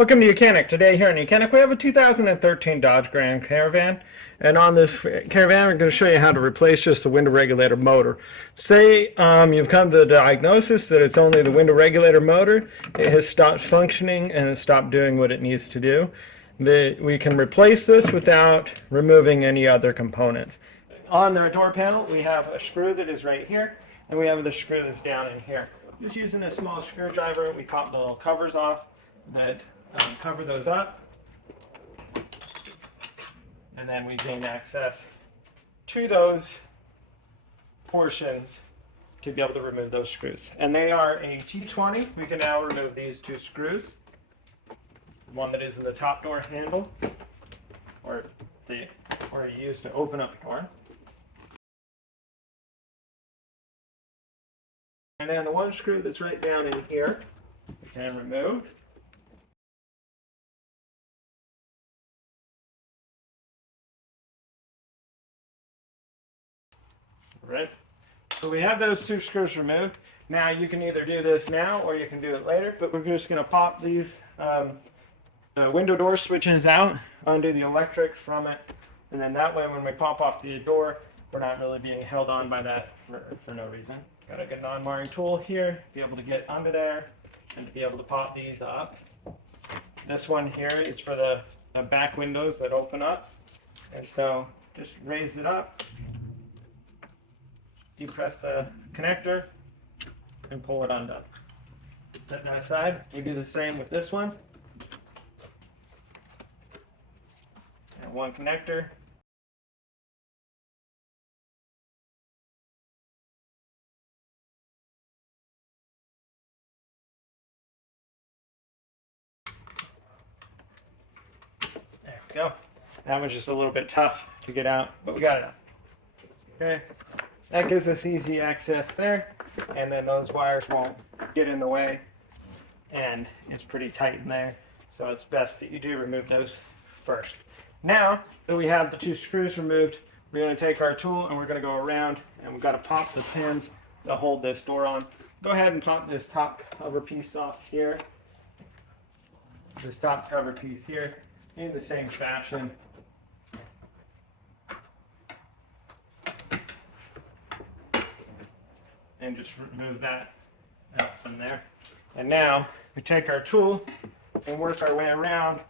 Welcome to YOUCANIC. Today here in YOUCANIC we have a 2013 Dodge Grand Caravan, and on this Caravan we're going to show you how to replace just the window regulator motor. Say you've come to the diagnosis that it's only the window regulator motor, it has stopped functioning and it's stopped doing what it needs to do. We can replace this without removing any other components. On the door panel we have a screw that is right here, and we have the screw that's down in here. Just using a small screwdriver, we pop the little covers off that cover those up, and then we gain access to those portions to be able to remove those screws. And they are a T20. We can now remove these two screws. The one that is in the top door handle, or you use to open up the door. And then the one screw that's right down in here, we can remove. Right. So we have those two screws removed. Now you can either do this now or you can do it later, but we're just going to pop these window door switches out, undo the electrics from it, and then that way when we pop off the door, we're not really being held on by that for no reason. Got a good non-marring tool here to be able to get under there and to be able to pop these up. This one here is for the back windows that open up, and so just raise it up. You press the connector and pull it undone. Set that aside. We do the same with this one. And one connector. There we go. That was just a little bit tough to get out, but we got it out. Okay. That gives us easy access there, and then those wires won't get in the way, and it's pretty tight in there, so it's best that you do remove those first. Now that we have the two screws removed, we're going to take our tool and we're going to go around, and we've got to pop the pins that hold this door on. Go ahead and pop this top cover piece off here, this top cover piece here, in the same fashion. And just remove that out from there. And now we take our tool and work our way around.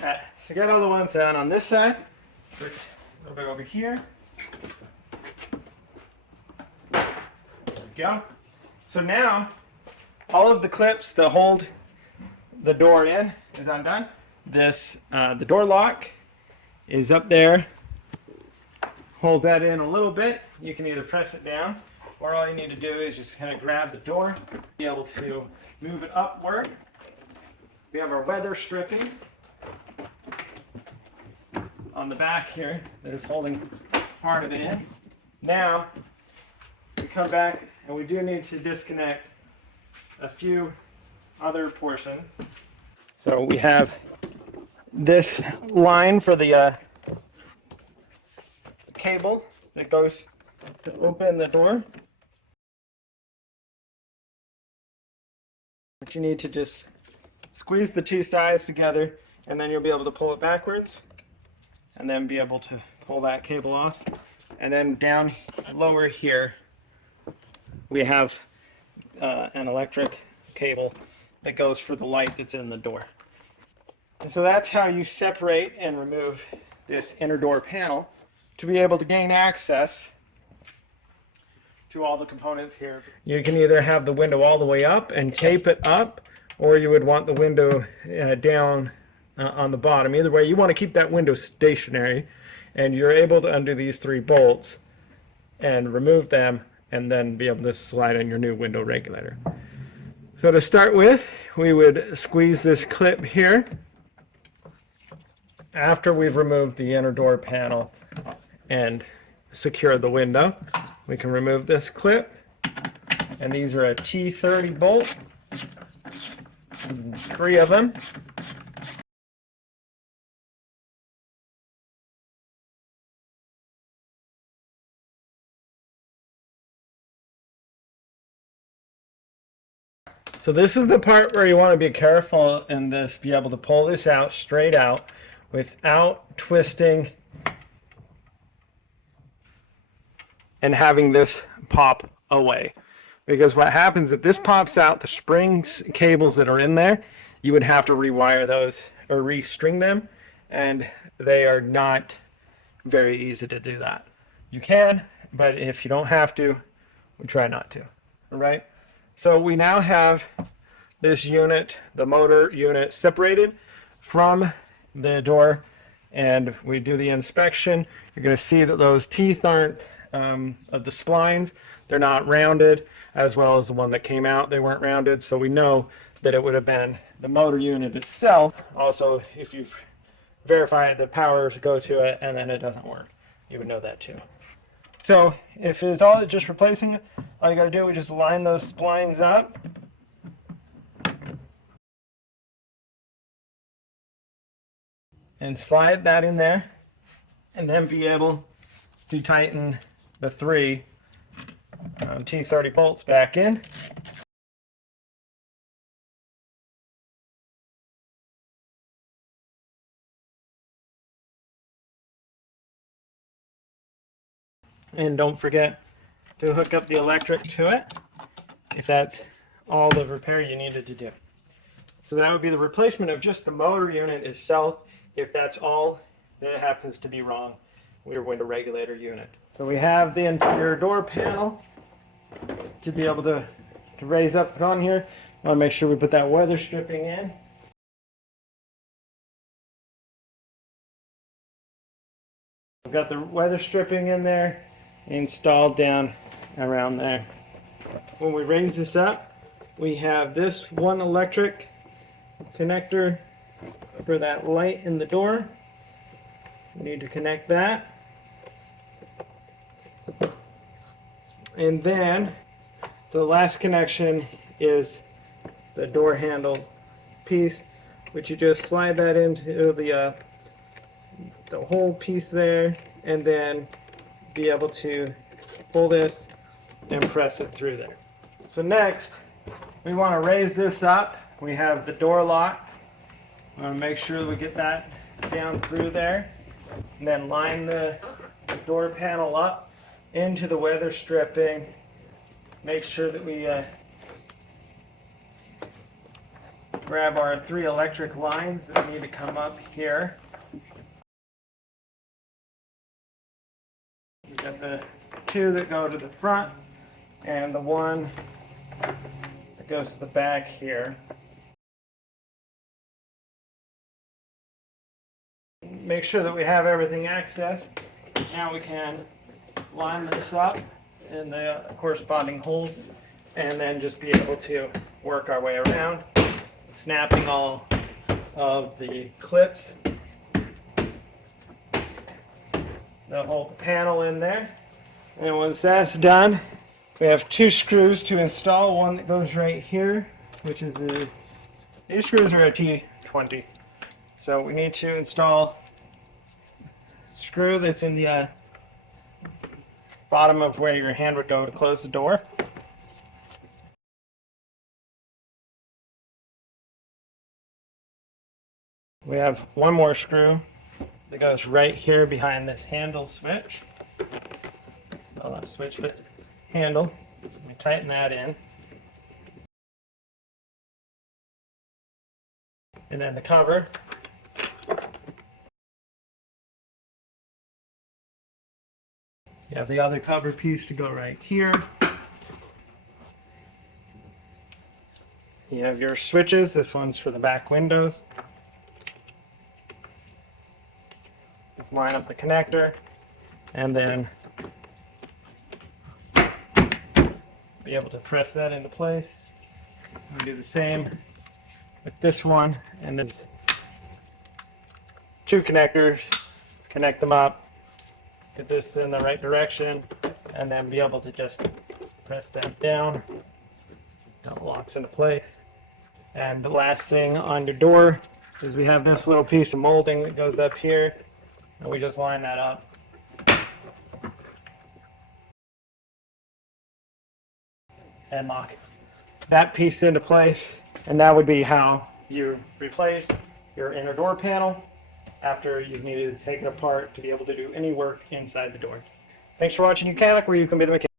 So get all the ones down on this side. A little bit over here. There we go. So now all of the clips to hold the door in is undone. This the door lock is up there. Hold that in a little bit. You can either press it down, or all you need to do is just kind of grab the door, be able to move it upward. We have our weather stripping on the back here that is holding part of it in. Now we come back and we do need to disconnect a few other portions. So we have this line for the cable that goes to open the door. But you need to just squeeze the two sides together, and then you'll be able to pull it backwards, and then be able to pull that cable off. And then down lower here, we have an electric cable that goes for the light that's in the door. And so that's how you separate and remove this inner door panel to be able to gain access to all the components here. You can either have the window all the way up and tape it up, or you would want the window down on the bottom. Either way, you want to keep that window stationary, and you're able to undo these three bolts and remove them, and then be able to slide on your new window regulator. So to start with, we would squeeze this clip here after we've removed the inner door panel and secure the window. We can remove this clip, And these are a T30 bolt, 3 of them. So this is the part where you want to be careful and be able to pull this out straight out without twisting and having this pop away. Because what happens if this pops out, the springs cables that are in there, you would have to rewire those or restring them, and they are not very easy to do that. You can, but if you don't have to, we try not to. All right? So we now have this unit, the motor unit, separated from the door, and we do the inspection. You're going to see that those teeth aren't of the splines, they're not rounded, as well as the one that came out, they weren't rounded, so we know that it would have been the motor unit itself. Also, if you've verified the powers go to it and then it doesn't work, you would know that too. So if it's all just replacing it, all you got to do is just line those splines up. And slide that in there, and then be able to tighten the 3 T30 bolts back in. And don't forget to hook up the electric to it if that's all the repair you needed to do. So that would be the replacement of just the motor unit itself. If that's all that happens to be wrong with your window regulator unit. So we have the interior door panel to be able to raise up on here. I want to make sure we put that weather stripping in. We've got the weather stripping in there installed down around there. When we raise this up, we have this one electric connector for that light in the door. We need to connect that. And then the last connection is the door handle piece, which you just slide that into the whole piece there, and then be able to pull this and press it through there. So next, we want to raise this up. We have the door lock. We want to make sure that we get that down through there, and then line the door panel up into the weather stripping. Make sure that we grab our 3 electric lines that need to come up here. We've got the 2 that go to the front and the 1 that goes to the back here. Make sure that we have everything accessed. Now we can line this up in the corresponding holes and then just be able to work our way around, snapping all of the clips, the whole panel in there. And once that's done, we have 2 screws to install. One that goes right here, which is these screws are a T20. So we need to install a screw that's in the bottom of where your hand would go to close the door. We have one more screw that goes right here behind this handle switch. Well, not switch, but handle. We tighten that in. And then the cover. You have the other cover piece to go right here. You have your switches. This one's for the back windows. Just line up the connector and then be able to press that into place. We do the same with this one, and there's 2 connectors. Connect them up, get this in the right direction, and then be able to just Press that down. Now it locks into place. And the last thing on your door is we have this little piece of molding that goes up here, and we just line that up. And lock that piece into place, and that would be how you replace your inner door panel after you've needed to take it apart to be able to do any work inside the door. Thanks for watching YOUCANIC, where you can be the mechanic.